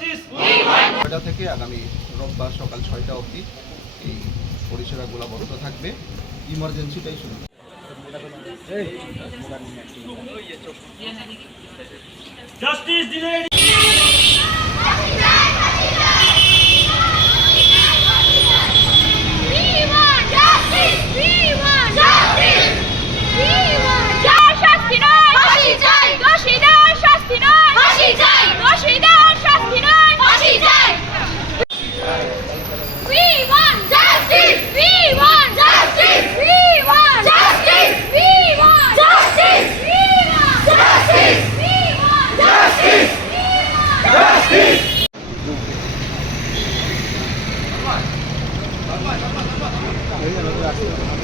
ছয়টা থেকে আগামী রোববার সকাল ছয়টা অবধি এই পরিষেবাগুলো বন্ধ থাকবে। ইমার্জেন্সিটাই শুরু। Justice Ahí.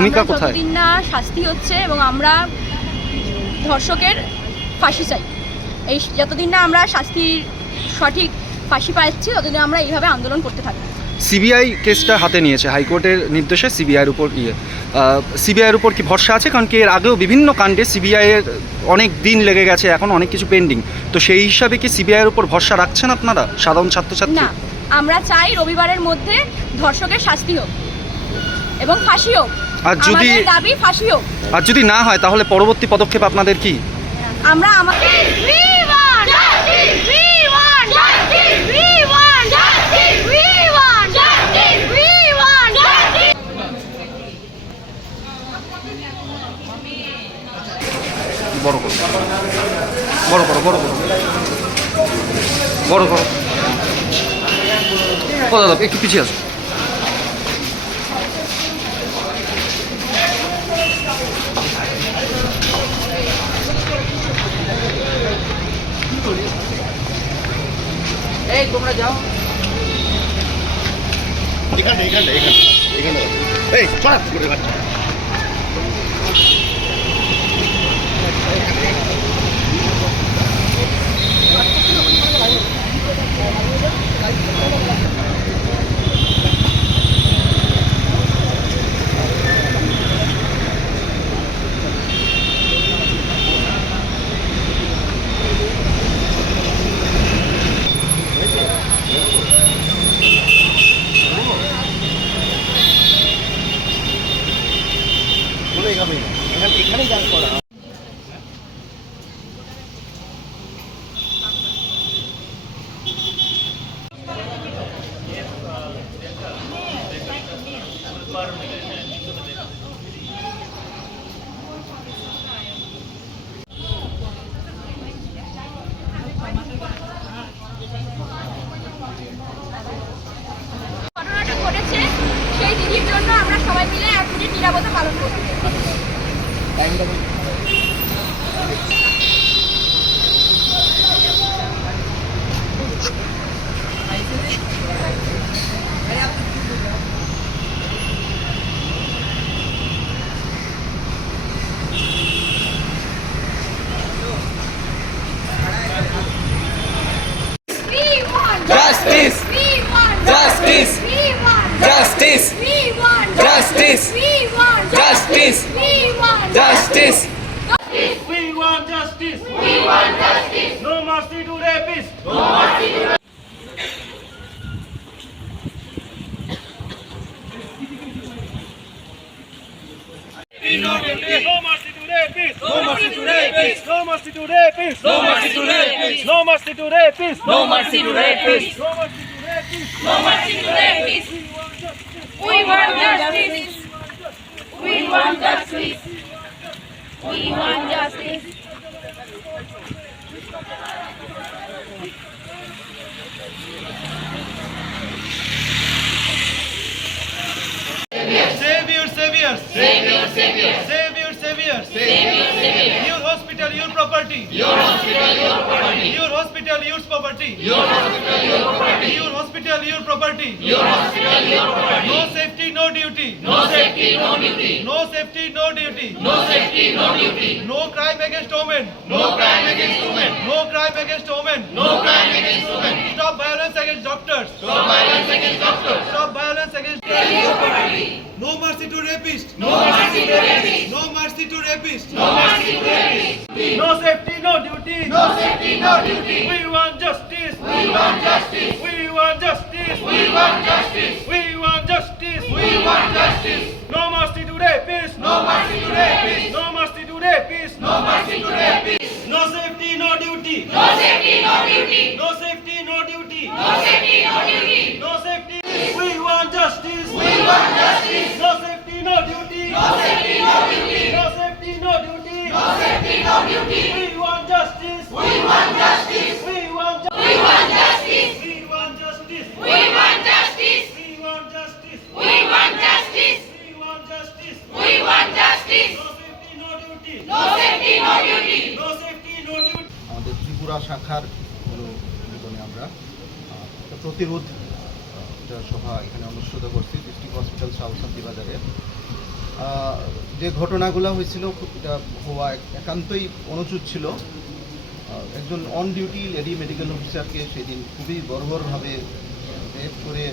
ভূমিকা কোথায়? যতদিন না শাস্তি হচ্ছে এবং আমরা ধর্ষকের ফাঁসি চাই এই যতদিন না আমরা শাস্তির সঠিক ফাঁসি পাচ্ছি ততদিন আমরা এইভাবে আন্দোলন করতে থাকব। সিবিআই কেসটা হাতে নিয়েছে হাইকোর্টের নির্দেশে সিবিআইয়ের উপর ইয়ে। সিবিআইয়ের উপর কি ভরসা আছে? কারণ কি এর আগেও বিভিন্ন কাণ্ডে সিবিআইয়ের অনেক দিন লেগে গেছে এখন অনেক কিছু পেন্ডিং। তো সেই হিসাবে কি সিবিআইয়ের উপর ভরসা রাখছেন আপনারা সাধারণ ছাত্রছাত্রী? না আমরা চাই রবিবারের মধ্যে ধর্ষকের শাস্তি হোক এবং ফাঁসি হোক। আর যদি- দাবি ফাঁসি হোক আর যদি না হয় তাহলে পরবর্তী পদক্ষেপ আপনাদের কি? আমরা আমাদের! বড় করো। বড় করো বড় করো। বড় করো। ও দাদা একটু পিছিয়ে আসো। তোমরা যাও এখানটা এখানটা এখানটা এখানটা এই চড়া করে Thank you. অস্বীকার করা Department. Justice! We want Justice! We want justice. We want justice. No mercy to rapists. No mercy to rapists. No mercy to rapists. No mercy to rapists. No mercy to rapists. No mercy to rapists. No mercy to rapists. No mercy to rapists. No mercy to rapists. We want justice. We want justice. We want justice. Your property. Your hospital, your property. Your hospital, your property. Your hospital, your property. Your hospital, your property. Your hospital, your property. No safety, no duty. No safety, no duty. No safety, no duty. No safety, no duty. No crime against women. No crime against women. No crime against women. No crime against women. Stop violence against doctors. Stop violence against doctors. Stop violence against Your property. No mercy to rapists. No mercy to rapists. No mercy to rapists. No mercy to rapists. No duty. We want justice. We want justice. We want justice. We want justice. We want justice. We want justice. No mercy to rapists. No mercy to rapists. No mercy to rapists. No mercy to rapists. No safety, no duty. No safety, no duty. No safety, no duty. No safety, no duty. No safety. We want justice. We want justice. No safety, no duty. No safety, no duty. No safety, no duty. No safety, no duty. Tripura শাখার কোনো জীবনে আমরা প্রতিরোধ সভা এখানে অনুষ্ঠিত করছি district hospital south শান্তিবাজারে আহ, যে ঘটনাগুলো হয়েছিল এটা হওয়া একান্তই অনুচিত ছিল। একজন অন ডিউটি লেডি মেডিকেল অফিসারকে সেদিন খুবই বর্বরভাবে রেপ করে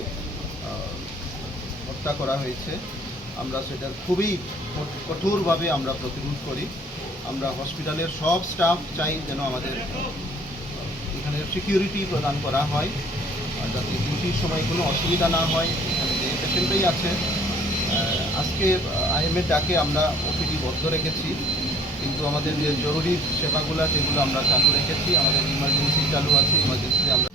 হত্যা করা হয়েছে। আমরা সেটার খুবই কঠোরভাবে আমরা প্রতিরোধ করি। আমরা হসপিটালের সব স্টাফ চাই যেন আমাদের, এখানে সিকিউরিটি প্রদান করা হয়, আর যাতে ডিউটির সময় কোনো অসুবিধা না হয়, এখানে যে পেশেন্টই আছে আজকে আইএমএর ডাকে আমরা ওপিডি বন্ধ রেখেছি, কিন্তু আমাদের যে জরুরি সেবাগুলো সেগুলো আমরা চালু রেখেছি, আমাদের ইমার্জেন্সি চালু আছে ইমার্জেন্সিতে আমরা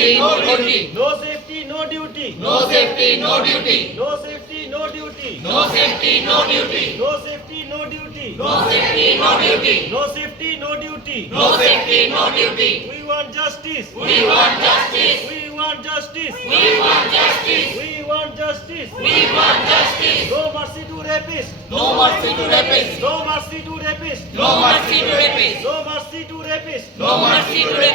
safety, no duty. No safety, no duty. No safety, no duty. No safety, no duty. No safety, no duty. No safety, no duty. No safety, no duty. No safety, no duty. No safety, no duty. We want justice. We want justice. We want justice. We want justice. We want justice. We want justice. No mercy to rapists. No mercy to rapists. No mercy to rapists. No mercy to rapists. No mercy to rapists. No mercy to rapists.